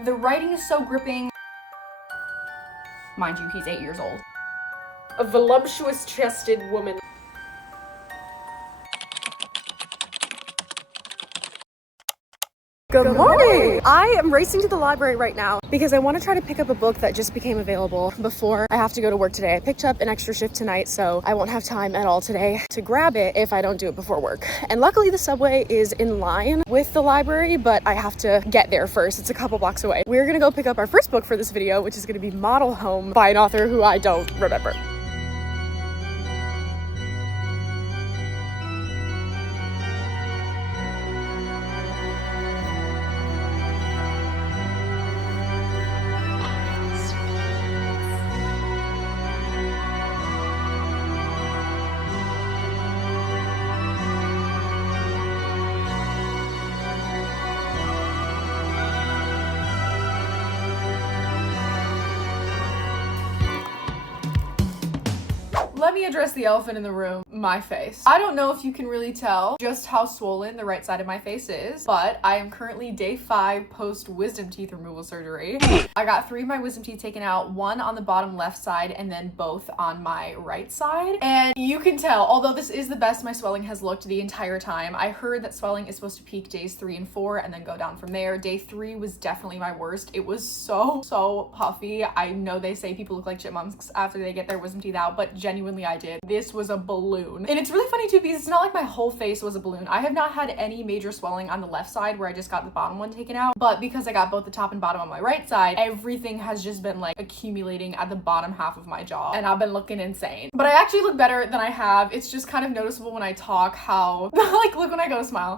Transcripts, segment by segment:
The writing is so gripping. Mind you, he's 8 years old. A voluptuous-chested woman. Good morning! I am racing to the library right now because I want to try to pick up a book that just became available before I have to go to work today. I picked up an extra shift tonight, so I won't have time at all today to grab it if I don't do it before work. And luckily the subway is in line with the library, but I have to get there first. It's a couple blocks away. We're gonna go pick up our first book for this video, which is gonna be Model Home by an author who I don't remember. Let me address the elephant in the room, my face. I don't know if you can really tell just how swollen the right side of my face is, but I am currently day 5 post wisdom teeth removal surgery. I got 3 of my wisdom teeth taken out, 1 on the bottom left side and then both on my right side. And you can tell, although this is the best my swelling has looked the entire time, I heard that swelling is supposed to peak days 3 and 4 and then go down from there. Day 3 was definitely my worst. It was so puffy. I know they say people look like chipmunks after they get their wisdom teeth out, but genuinely I did. This was a balloon. And it's really funny too because it's not like my whole face was a balloon. I have not had any major swelling on the left side where I just got the bottom one taken out, but because I got both the top and bottom on my right side, everything has just been like accumulating at the bottom half of my jaw and I've been looking insane. But I actually look better than I have. It's just kind of noticeable when I talk how like look when I go to smile.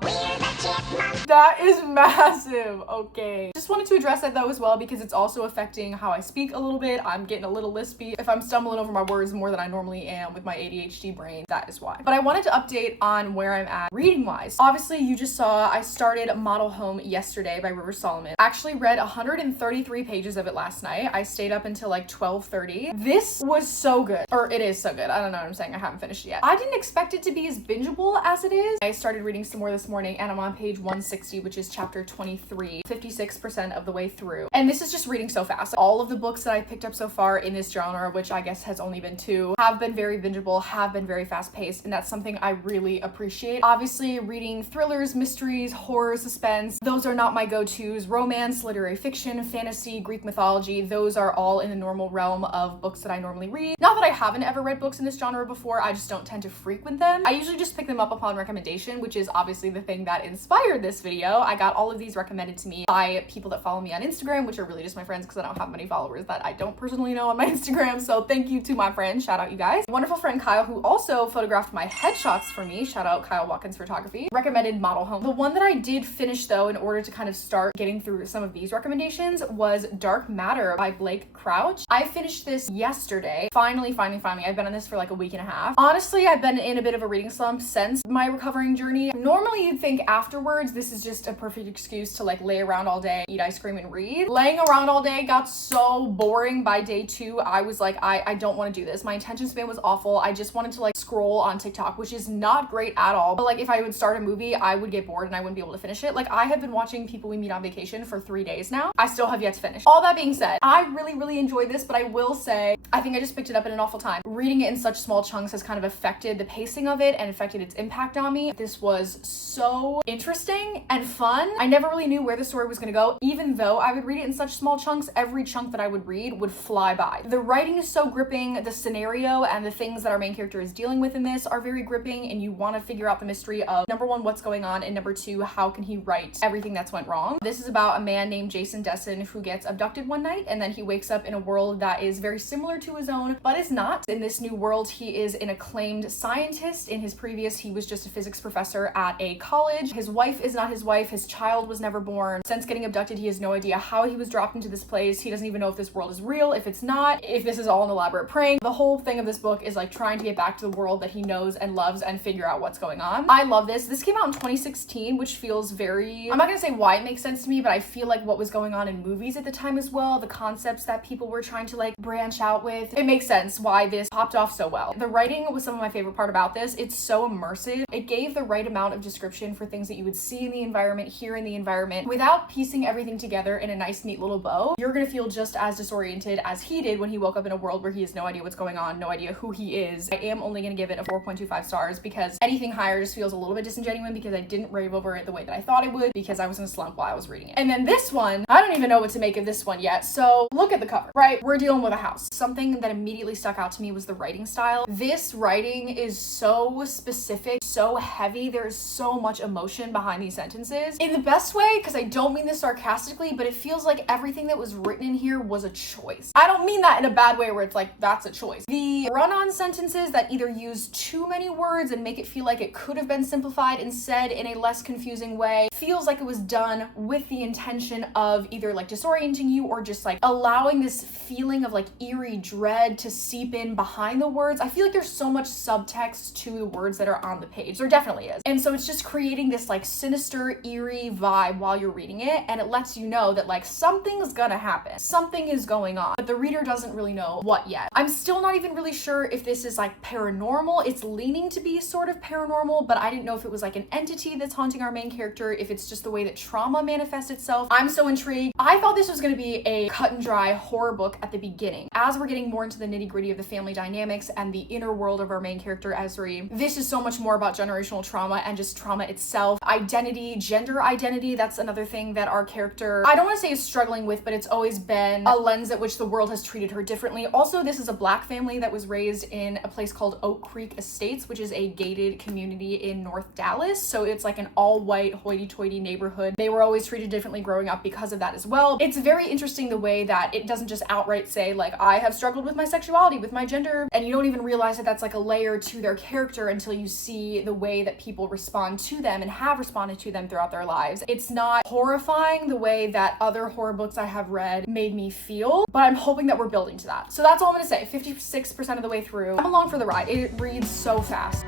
That is massive. Okay. Just wanted to address that though as well because it's also affecting how I speak a little bit. I'm getting a little lispy. If I'm stumbling over my words more than I normally am with my ADHD brain, that is why. But I wanted to update on where I'm at reading wise. Obviously you just saw I started Model Home yesterday by River Solomon. Actually read 133 pages of it last night. I stayed up until like 12:30. This was so good, or it is so good. I don't know what I'm saying. I haven't finished it yet. I didn't expect it to be as bingeable as it is. I started reading some more this morning and I'm on page 160, which is chapter 23, 56% of the way through. And this is just reading so fast. All of the books that I picked up so far in this genre, which I guess has only been 2, have been very bingeable, have been very fast paced, and that's something I really appreciate. Obviously, reading thrillers, mysteries, horror, suspense, those are not my go-tos. Romance, literary fiction, fantasy, Greek mythology, those are all in the normal realm of books that I normally read. Not that I haven't ever read books in this genre before, I just don't tend to frequent them. I usually just pick them up upon recommendation, which is obviously the thing that inspired this video. I got all of these recommended to me by people that follow me on Instagram, which are really just my friends because I don't have many followers that I don't personally know on my Instagram, so thank you to my friends. Shout out you guys. Wonderful friend Kyle, who also photographed my headshots for me, shout out Kyle Watkins Photography, recommended Model Home. The one that I did finish though in order to kind of start getting through some of these recommendations was Dark Matter by Blake Crouch. I finished this yesterday. Finally. I've been on this for like a week and a half. Honestly, I've been in a bit of a reading slump since my recovering journey. Normally you'd think afterwards this is just a perfect excuse to like lay around all day, eat ice cream and read. Laying around all day got so boring by day 2. I was like, I don't want to do this. My attention span was awful. I just wanted to like scroll on TikTok, which is not great at all. But like if I would start a movie, I would get bored and I wouldn't be able to finish it. Like I have been watching People We Meet on Vacation for 3 days now. I still have yet to finish. All that being said, I really enjoyed this, but I will say, I think I just picked it up in an awful time. Reading it in such small chunks has kind of affected the pacing of it and affected its impact on me. This was so interesting and fun. I never really knew where the story was gonna go. Even though I would read it in such small chunks, every chunk that I would read would fly by. The writing is so gripping, the scenario and the things that our main character is dealing with in this are very gripping, and you want to figure out the mystery of number 1, what's going on, and number 2, how can he right everything that's went wrong. This is about a man named Jason Desson who gets abducted one night and then he wakes up in a world that is very similar to his own but is not. In this new world he is an acclaimed scientist. In his previous he was just a physics professor at a college. His wife is not his wife, his child was never born. Since getting abducted he has no idea how he was dropped into this place. He doesn't even know if this world is real, if it's not, if this is all an elaborate prank. The whole thing of this book book is like trying to get back to the world that he knows and loves and figure out what's going on. I love this. This came out in 2016, which feels very, I'm not gonna say why it makes sense to me, but I feel like what was going on in movies at the time as well, the concepts that people were trying to like branch out with, it makes sense why this popped off so well. The writing was some of my favorite part about this. It's so immersive. It gave the right amount of description for things that you would see in the environment, hear in the environment, without piecing everything together in a nice, neat little bow. You're gonna feel just as disoriented as he did when he woke up in a world where he has no idea what's going on, no idea who he is. I am only gonna give it a 4.25 stars because anything higher just feels a little bit disingenuous because I didn't rave over it the way that I thought it would because I was in a slump while I was reading it. And then this one, I don't even know what to make of this one yet. So look at the cover, right? We're dealing with a house. Something that immediately stuck out to me was the writing style. This writing is so specific, so heavy. There's so much emotion behind these sentences in the best way, because I don't mean this sarcastically, but it feels like everything that was written in here was a choice. I don't mean that in a bad way where it's like, that's a choice. The run-on sentences that either use too many words and make it feel like it could have been simplified and said in a less confusing way feels like it was done with the intention of either like disorienting you or just like allowing this feeling of like eerie dread to seep in behind the words. I feel like there's so much subtext to the words that are on the page. There definitely is. And so it's just creating this like sinister, eerie vibe while you're reading it, and it lets you know that like something's gonna happen. Something is going on, but the reader doesn't really know what yet. I'm still not even really sure if this is like paranormal. It's leaning to be sort of paranormal, but I didn't know if it was like an entity that's haunting our main character, if it's just the way that trauma manifests itself. I'm so intrigued. I thought this was gonna be a cut and dry horror book at the beginning. As we're getting more into the nitty-gritty of the family dynamics and the inner world of our main character, Ezri, this is so much more about generational trauma and just trauma itself. Identity, gender identity, that's another thing that our character, I don't want to say is struggling with, but it's always been a lens at which the world has treated her differently. Also, this is a Black family that was raised in a place called Oak Creek Estates, which is a gated community in North Dallas. So it's like an all-white, hoity-toity neighborhood. They were always treated differently growing up because of that as well. It's very interesting the way that it doesn't just outright say like, I have struggled with my sexuality, with my gender, and you don't even realize that that's like a layer to their character until you see the way that people respond to them and have responded to them throughout their lives. It's not horrifying the way that other horror books I have read made me feel, but I'm hoping that we're building to that. So that's all I'm gonna say. 56% of the way through. I'm along for the ride. It reads so fast.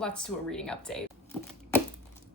let's do a reading update.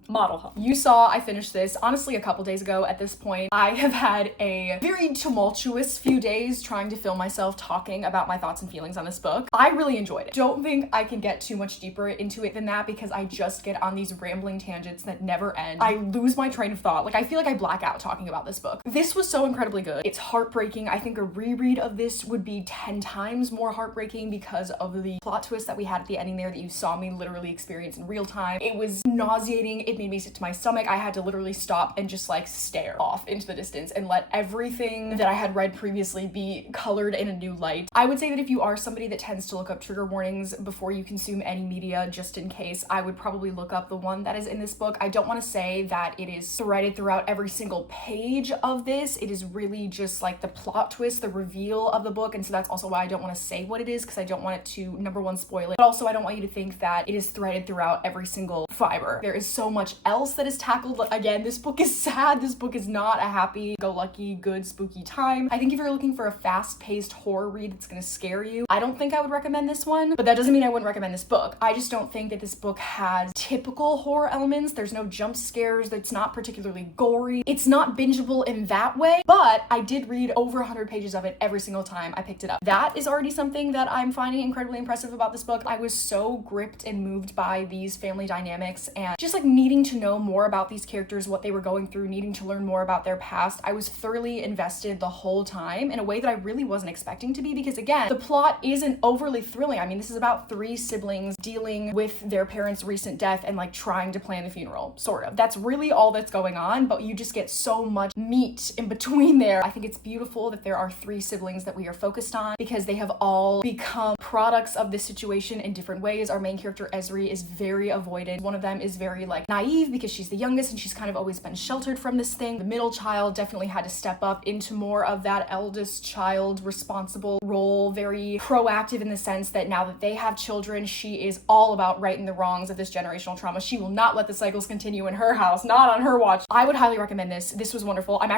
Model home. You saw I finished this honestly a couple days ago. At this point, I have had a very tumultuous few days trying to film myself talking about my thoughts and feelings on this book. I really enjoyed it. Don't think I can get too much deeper into it than that because I just get on these rambling tangents that never end. I lose my train of thought. Like, I feel like I black out talking about this book. This was so incredibly good. It's heartbreaking. I think a reread of this would be 10 times more heartbreaking because of the plot twist that we had at the ending there that you saw me literally experience in real time. It was nauseating. It made me sick to my stomach. I had to literally stop and just like stare off into the distance and let everything that I had read previously be colored in a new light. I would say that if you are somebody that tends to look up trigger warnings before you consume any media, just in case, I would probably look up the one that is in this book. I don't want to say that it is threaded throughout every single page of this. It is really just like the plot twist, the reveal of the book, and so that's also why I don't want to say what it is, because I don't want it to, number one, spoil it, but also I don't want you to think that it is threaded throughout every single fiber. There is so much else that is tackled. Again, this book is sad. This book is not a happy-go-lucky, good, spooky time. I think if you're looking for a fast-paced horror read that's gonna scare you, I don't think I would recommend this one, but that doesn't mean I wouldn't recommend this book. I just don't think that this book has typical horror elements. There's no jump scares. It's not particularly gory. It's not bingeable in that way, but I did read over 100 pages of it every single time I picked it up. That is already something that I'm finding incredibly impressive about this book. I was so gripped and moved by these family dynamics and just like needing to know more about these characters, what they were going through, needing to learn more about their past. I was thoroughly invested the whole time in a way that I really wasn't expecting to be, because again, the plot isn't overly thrilling. I mean, this is about 3 siblings dealing with their parents' recent death and like trying to plan the funeral, sort of. That's really all that's going on, but you just get so much meat in between there. I think it's beautiful that there are 3 siblings that we are focused on because they have all become products of this situation in different ways. Our main character, Esri, is very avoided. One of them is very like naive because she's the youngest and she's kind of always been sheltered from this thing. The middle child definitely had to step up into more of that eldest child responsible role, very proactive in the sense that now that they have children, she is all about righting the wrongs of this generational trauma. She will not let the cycles continue in her house, not on her watch. I would highly recommend this. This was wonderful. I'm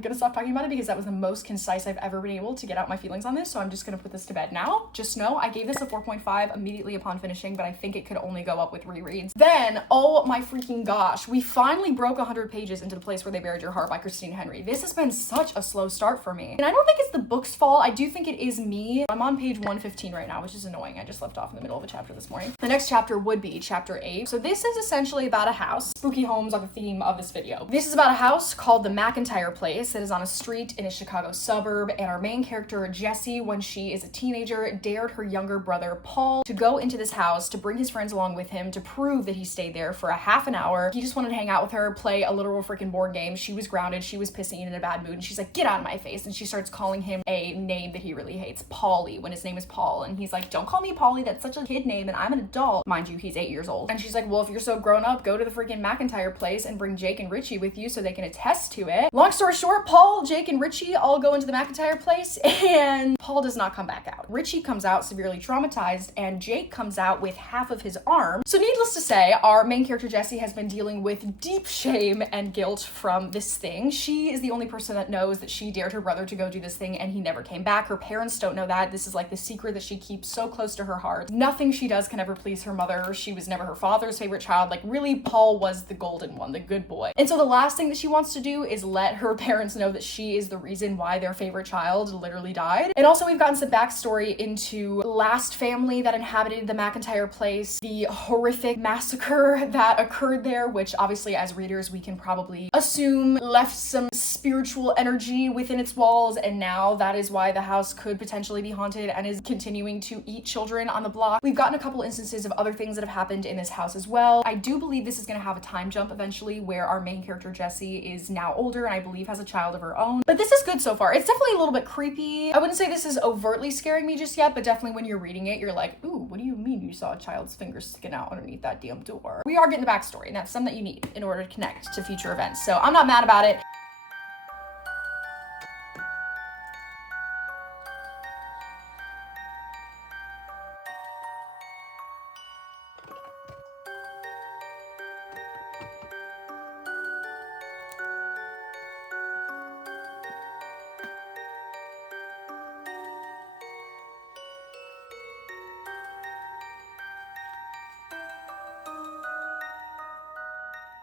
gonna stop talking about it because that was the most concise I've ever been able to get out my feelings on this, so I'm just gonna put this to bed now. Just know I gave this a 4.5 immediately upon finishing, but I think it could only go up with rereads. Then, oh my freaking gosh, we finally broke 100 pages into The Place Where They Buried Your Heart by Christine Henry. This has been such a slow start for me. And I don't think it's the book's fault. I do think it is me. I'm on page 115 right now, which is annoying. I just left off in the middle of a chapter this morning. The next chapter would be chapter 8. So this is essentially about a house. Spooky homes are the theme of this video. This is about a house called the McIntyre Place that is on a street in a Chicago suburb, and our main character, Jessie, when she is a teenager, dared her younger brother, Paul, to go into this house to bring his friends along with him to prove that he stayed there for a half an hour. He just wanted to hang out with her, play a literal freaking board game. She was grounded, she was pissy and in a bad mood, and she's like, get out of my face. And she starts calling him a name that he really hates, Paulie, when his name is Paul. And he's like, don't call me Paulie, that's such a kid name and I'm an adult. Mind you, he's 8 years old. And she's like, well, if you're so grown up, go to the freaking McIntyre Place and bring Jake and Richie with you so they can attest to it. Long story short, Paul, Jake, and Richie all go into the McIntyre Place and Paul does not come back out. Richie comes out severely traumatized and Jake comes out with half of his arm. So needless to say, our main character Jessie has been dealing with deep shame and guilt from this thing. She is the only person that knows that she dared her brother to go do this thing and he never came back. Her parents don't know that. This is like the secret that she keeps so close to her heart. Nothing she does can ever please her mother. She was never her father's favorite child. Like really, Paul was the golden one, the good boy. And so the last thing that she wants to do is let her parents know that she is the reason why their favorite child literally died. And also we've gotten some backstory into the last family that inhabited the McIntyre Place, the horrific massacre that occurred there, which obviously as readers we can probably assume left some spiritual energy within its walls, and now that is why the house could potentially be haunted and is continuing to eat children on the block. We've gotten a couple instances of other things that have happened in this house as well. I do believe this is going to have a time jump eventually where our main character Jessie is now older and I believe has a child of her own, but this is good so far. It's definitely a little bit creepy. I wouldn't say this is overtly scaring me just yet, but definitely when you're reading it you're like, ooh, what do you mean you saw a child's fingers sticking out underneath that damn door? We are getting the backstory, and that's something that you need in order to connect to future events, so I'm not mad about it.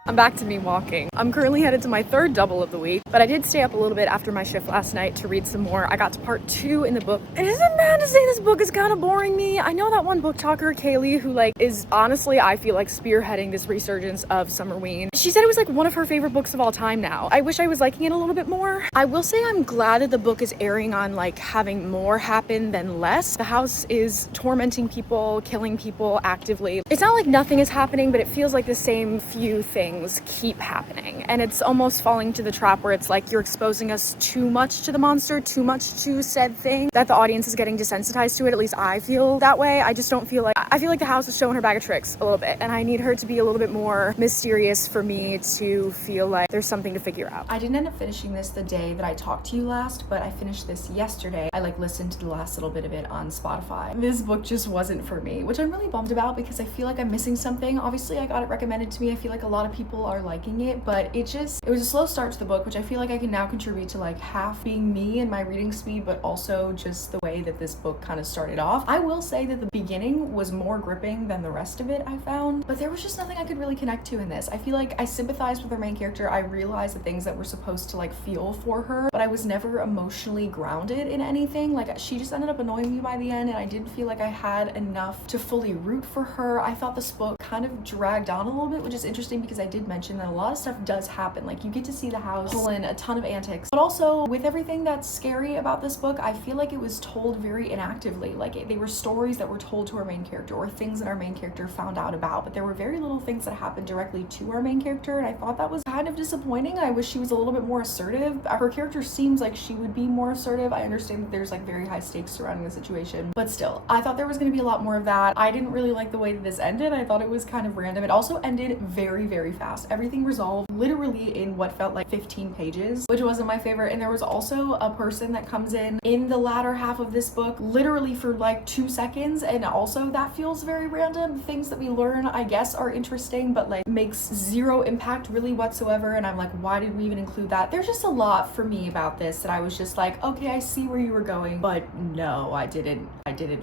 I'm back to me walking. I'm currently headed to my third double of the week, but I did stay up a little bit after my shift last night to read some more. I got to part 2 in the book. It isn't bad to say this book is kind of boring me. I know that one book talker, Kaylee, who like is honestly, I feel like spearheading this resurgence of SUMMERWEEN. She said it was like one of her favorite books of all time now. I wish I was liking it a little bit more. I will say I'm glad that the book is airing on like having more happen than less. The house is tormenting people, killing people actively. It's not like nothing is happening, but it feels like the same few things keep happening. And it's almost falling to the trap where it's like you're exposing us too much to the monster, too much to said thing, that the audience is getting desensitized to it. At least I feel that way. I just don't feel like, I feel like the house is showing her bag of tricks a little bit, and I need her to be a little bit more mysterious for me to feel like there's something to figure out. I didn't end up finishing this the day that I talked to you last, but I finished this yesterday. I like listened to the last little bit of it on Spotify. This book just wasn't for me, which I'm really bummed about because I feel like I'm missing something. Obviously I got it recommended to me. I feel like a lot of people are liking it, but it was a slow start to the book, which I feel like I can now contribute to like half being me and my reading speed, but also just the way that this book kind of started off. I will say that the beginning was more gripping than the rest of it, I found, but there was just nothing I could really connect to in this. I feel like I sympathized with her main character. I realized the things that were supposed to like feel for her, but I was never emotionally grounded in anything. Like she just ended up annoying me by the end, and I didn't feel like I had enough to fully root for her. I thought this book kind of dragged on a little bit, which is interesting because I did mention that a lot of stuff does happen. Like you get to see the house pull in a ton of antics, but also with everything that's scary about this book, I feel like it was told very inactively. Like they were stories that were told to our main character or things that our main character found out about, but there were very little things that happened directly to our main character, and I thought that was kind of disappointing. I wish she was a little bit more assertive. Her character seems like she would be more assertive. I understand that there's like very high stakes surrounding the situation, but still, I thought there was going to be a lot more of that. I didn't really like the way that this ended. I thought it was kind of random. It also ended very, very fast. Everything resolved literally in what felt like 15 pages, which wasn't my favorite. And there was also a person that comes in the latter half of this book literally for like 2 seconds, and also that feels very random. Things that we learn, I guess, are interesting, but like makes zero impact really whatsoever, and I'm like, why did we even include that? There's just a lot for me about this that I was just like, okay, I see where you were going, but no, I didn't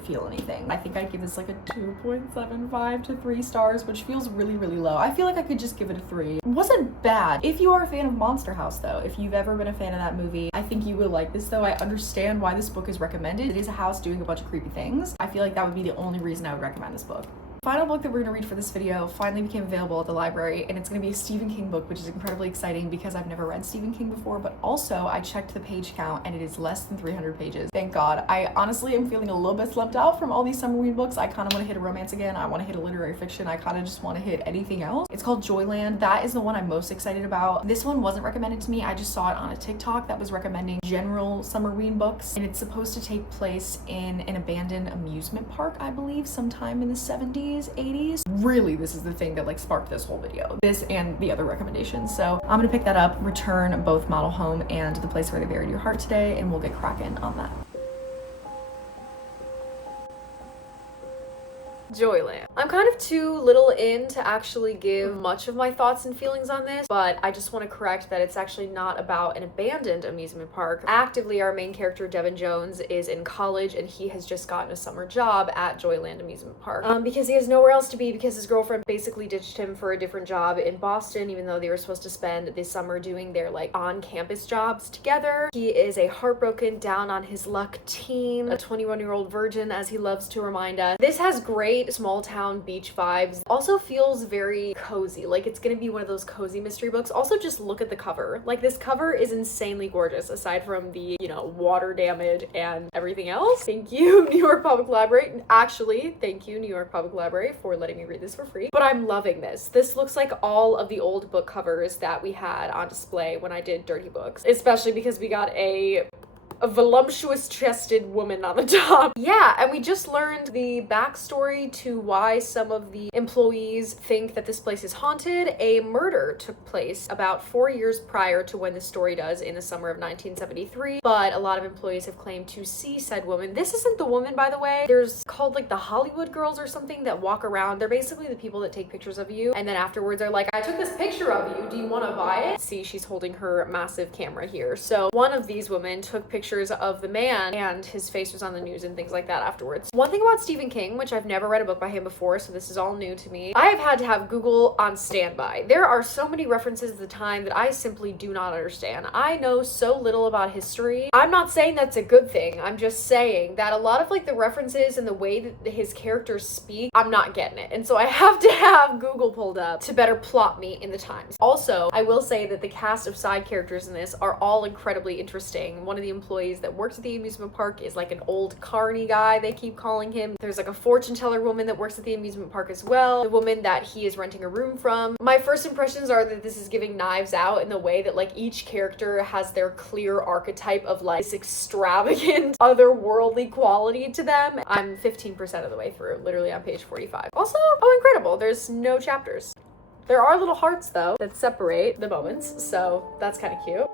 feel anything. I think I'd give this like a 2.75 to 3 stars, which feels really, really low. I feel like I could just give it a 3. It wasn't bad. If you are a fan of Monster House though, if you've ever been a fan of that movie, I think you will like this though. I understand why this book is recommended. It is a house doing a bunch of creepy things. I feel like that would be the only reason I would recommend this book. Final book that we're going to read for this video finally became available at the library, and it's going to be a Stephen King book, which is incredibly exciting because I've never read Stephen King before, but also I checked the page count and it is less than 300 pages. Thank God. I honestly am feeling a little bit slumped out from all these SUMMERWEEN books. I kind of want to hit a romance again. I want to hit a literary fiction. I kind of just want to hit anything else. It's called Joyland. That is the one I'm most excited about. This one wasn't recommended to me. I just saw it on a TikTok that was recommending general SUMMERWEEN books, and it's supposed to take place in an abandoned amusement park, I believe, sometime in the 70s, 80s. Really, this is the thing that like sparked this whole video, this and the other recommendations. So I'm gonna pick that up, return both Model Home and The Place Where They Buried Your Heart today, and we'll get cracking on that. Joyland. I'm kind of too little in to actually give much of my thoughts and feelings on this, but I just want to correct that it's actually not about an abandoned amusement park. Actively, our main character, Devin Jones, is in college, and he has just gotten a summer job at Joyland Amusement Park because he has nowhere else to be because his girlfriend basically ditched him for a different job in Boston, even though they were supposed to spend this summer doing their like on-campus jobs together. He is a heartbroken, down on his luck teen, a 21-year-old virgin, as he loves to remind us. This has great small town beach vibes. Also feels very cozy, like it's gonna be one of those cozy mystery books. Also, just look at the cover. Like, this cover is insanely gorgeous, aside from the, you know, water damage and everything else. Thank you, New York Public Library. Actually, thank you, New York Public Library, for letting me read this for free. But I'm loving this. This looks like all of the old book covers that we had on display when I did Dirty Books, especially because we got a voluptuous chested woman on the top. Yeah, and we just learned the backstory to why some of the employees think that this place is haunted. A murder took place about 4 years prior to when this story does, in the summer of 1973, but a lot of employees have claimed to see said woman. This isn't the woman, by the way. There's called like the Hollywood girls or something that walk around. They're basically the people that take pictures of you, and then afterwards are like, I took this picture of you, do you want to buy it? See, she's holding her massive camera here. So one of these women took pictures pictures of the man, and his face was on the news and things like that afterwards. One thing about Stephen King, which I've never read a book by him before, so this is all new to me, I have had to have Google on standby. There are so many references at the time that I simply do not understand. I know so little about history. I'm not saying that's a good thing. I'm just saying that a lot of like the references and the way that his characters speak, I'm not getting it. And so I have to have Google pulled up to better plot me in the times. Also, I will say that the cast of side characters in this are all incredibly interesting. One of the employees that works at the amusement park is like an old carny guy, they keep calling him. There's like a fortune teller woman that works at the amusement park as well. The woman that he is renting a room from. My first impressions are that this is giving Knives Out in the way that like each character has their clear archetype of like this extravagant otherworldly quality to them. I'm 15% of the way through, literally on page 45. Also, oh incredible, there's no chapters. There are little hearts though that separate the moments, so that's kind of cute.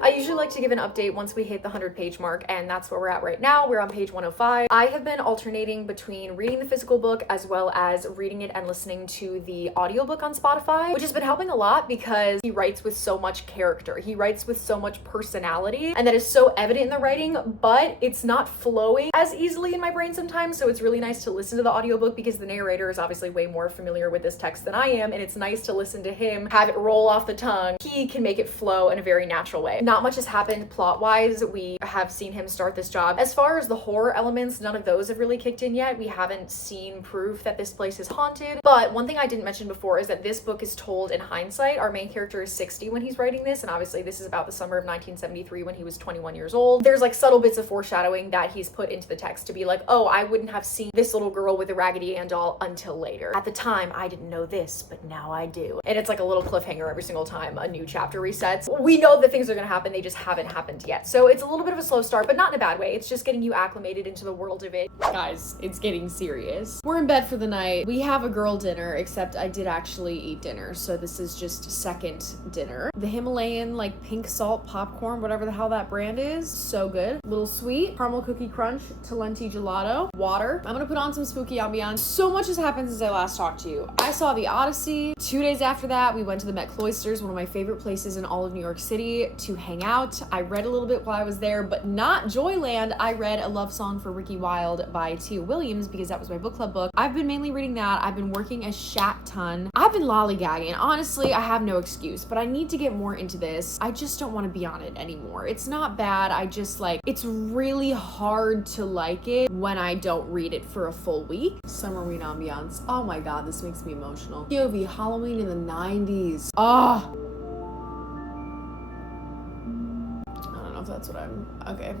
I usually like to give an update once we hit the 100-page mark, and that's where we're at right now. We're on page 105. I have been alternating between reading the physical book as well as reading it and listening to the audiobook on Spotify, which has been helping a lot because he writes with so much character. He writes with so much personality, and that is so evident in the writing, but it's not flowing as easily in my brain sometimes, so it's really nice to listen to the audiobook because the narrator is obviously way more familiar with this text than I am, and it's nice to listen to him, have it roll off the tongue. He can make it flow in a very natural way. Not much has happened plot-wise. We have seen him start this job. As far as the horror elements, none of those have really kicked in yet. We haven't seen proof that this place is haunted. But one thing I didn't mention before is that this book is told in hindsight. Our main character is 60 when he's writing this, and obviously this is about the summer of 1973 when he was 21 years old. There's like subtle bits of foreshadowing that he's put into the text to be like, oh, I wouldn't have seen this little girl with a Raggedy Ann doll until later. At the time, I didn't know this, but now I do. And it's like a little cliffhanger every single time a new chapter resets. We know that things are gonna happen, they just haven't happened yet. So it's a little bit of a slow start, but not in a bad way. It's just getting you acclimated into the world of it. Guys, it's getting serious. We're in bed for the night. We have a girl dinner, except I did actually eat dinner, so this is just second dinner. The Himalayan like pink salt popcorn, whatever the hell that brand is, so good. Little sweet caramel cookie crunch Talenti gelato, water. I'm gonna put on some spooky ambiance. So much has happened since I last talked to you. I saw The Odyssey. 2 days after that, we went to the Met Cloisters, one of my favorite places in all of New York City, to hang out. I read a little bit while I was there, but not Joyland. I read A Love Song for Ricky Wilde by Tia Williams because that was my book club book. I've been mainly reading that. I've been working a shat ton. I've been lollygagging. Honestly, I have no excuse, but I need to get more into this. I just don't want to be on it anymore. It's not bad. I just like, it's really hard to like it when I don't read it for a full week. Summerween ambiance. Oh my God, this makes me emotional. POV Halloween in the 90s. Oh. I don't know if that's what I'm, okay.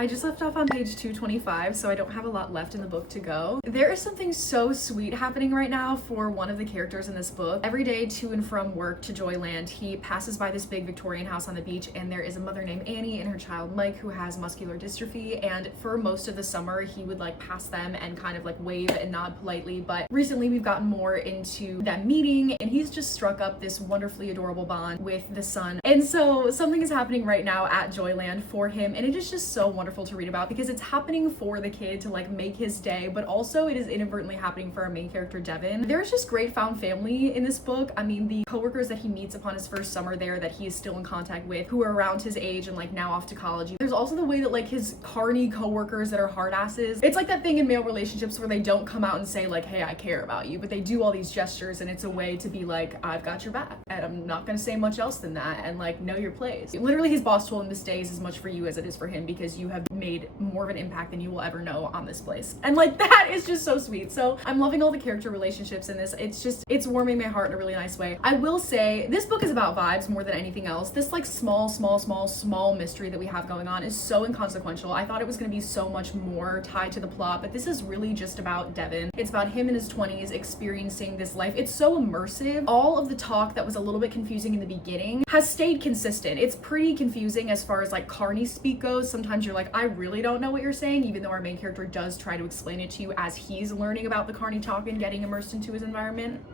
I just left off on page 225, so I don't have a lot left in the book to go. There is something so sweet happening right now for one of the characters in this book. Every day to and from work to Joyland, he passes by this big Victorian house on the beach, and there is a mother named Annie and her child Mike who has muscular dystrophy, and for most of the summer he would like pass them and kind of like wave and nod politely, but recently we've gotten more into that meeting, and he's just struck up this wonderfully adorable bond with the son. And so something is happening right now at Joyland for him, and it is just so wonderful to read about because it's happening for the kid to like make his day, but also it is inadvertently happening for our main character Devin. There's just great found family in this book. I mean, the coworkers that he meets upon his first summer there that he is still in contact with, who are around his age and like now off to college. There's also the way that like his carny coworkers that are hard asses. It's like that thing in male relationships where they don't come out and say like, hey, I care about you, but they do all these gestures, and it's a way to be like, I've got your back, and I'm not gonna say much else than that, and like know your place. Literally his boss told him this day is as much for you as it is for him because you have made more of an impact than you will ever know on this place. And like, that is just so sweet. So I'm loving all the character relationships in this. It's warming my heart in a really nice way. I will say this book is about vibes more than anything else. This like small mystery that we have going on is so inconsequential. I thought it was going to be so much more tied to the plot, but this is really just about Devin. It's about him in his 20s experiencing this life. It's so immersive. All of the talk that was a little bit confusing in the beginning has stayed consistent. It's pretty confusing as far as like Carney speak goes. Sometimes you're like, I really don't know what you're saying, even though our main character does try to explain it to you as he's learning about the Carney talk and getting immersed into his environment.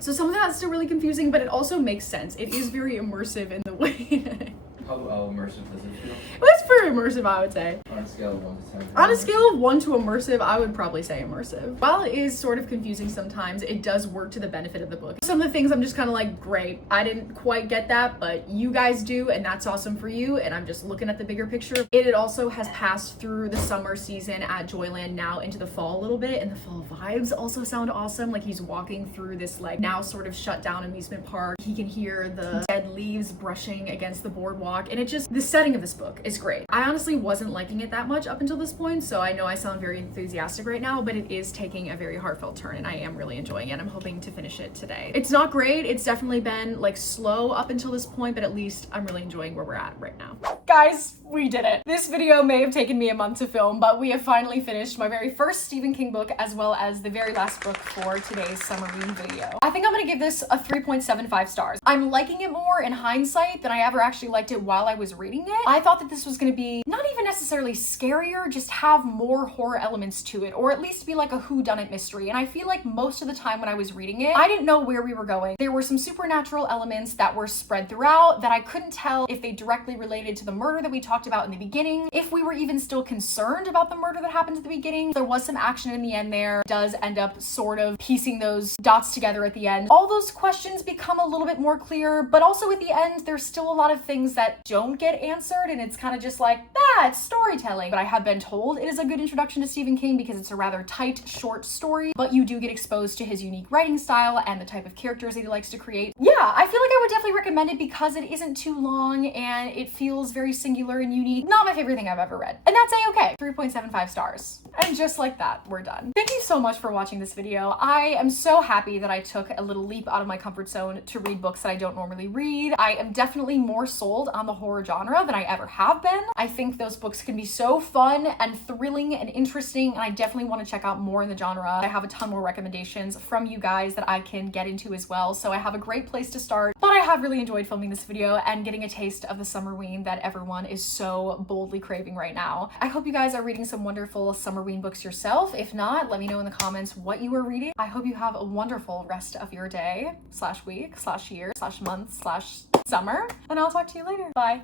So some of that's still really confusing, but it also makes sense. It is very immersive in the way. How immersive does it feel? It was pretty immersive, I would say. On a scale of 1 to 10. On a scale of 1 to immersive, I would probably say immersive. While it is sort of confusing sometimes, it does work to the benefit of the book. Some of the things I'm just kind of like, great, I didn't quite get that, but you guys do, and that's awesome for you, and I'm just looking at the bigger picture. It also has passed through the summer season at Joyland, now into the fall a little bit, and the fall vibes also sound awesome. Like he's walking through this like now sort of shut down amusement park. He can hear the dead leaves brushing against the boardwalk, and it just, the setting of this book is great. I honestly wasn't liking it that much up until this point, so I know I sound very enthusiastic right now, but it is taking a very heartfelt turn, and I am really enjoying it. I'm hoping to finish it today. It's not great. It's definitely been like slow up until this point, but at least I'm really enjoying where we're at right now. Guys, we did it. This video may have taken me a month to film, but we have finally finished my very first Stephen King book, as well as the very last book for today's SUMMERWEEN video. I think I'm gonna give this a 3.75 stars. I'm liking it more in hindsight than I ever actually liked it while I was reading it. I thought that this was gonna be not even necessarily scarier, just have more horror elements to it, or at least be like a whodunit mystery. And I feel like most of the time when I was reading it, I didn't know where we were going. There were some supernatural elements that were spread throughout that I couldn't tell if they directly related to the murder that we talked about in the beginning, if we were even still concerned about the murder that happened at the beginning. There was some action in the end there. It does end up sort of piecing those dots together at the end. All those questions become a little bit more clear, but also at the end, there's still a lot of things that don't get answered, and it's kind of just like, it's storytelling. But I have been told it is a good introduction to Stephen King because it's a rather tight, short story, but you do get exposed to his unique writing style and the type of characters that he likes to create. Yeah, I feel like I would definitely recommend it because it isn't too long and it feels very singular and unique. Not my favorite thing I've ever read, and that's a-okay. 3.75 stars. And just like that, we're done. Thank you so much for watching this video. I am so happy that I took a little leap out of my comfort zone to read books that I don't normally read. I am definitely more sold on the horror genre than I ever have been. I think those books can be so fun and thrilling and interesting, and I definitely want to check out more in the genre. I have a ton more recommendations from you guys that I can get into as well, so I have a great place to start. But I have really enjoyed filming this video and getting a taste of the SUMMERWEEN that everyone is so boldly craving right now. I hope you guys are reading some wonderful SUMMERWEEN books yourself. If not, let me know in the comments what you are reading. I hope you have a wonderful rest of your day, /week, /year, /month, /summer, and I'll talk to you later. Bye.